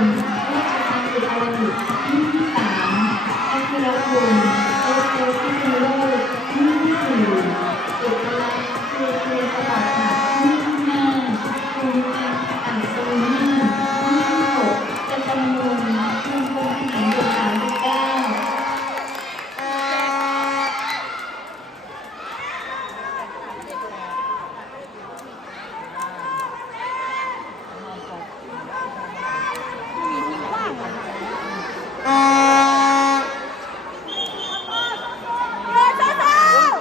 Amen.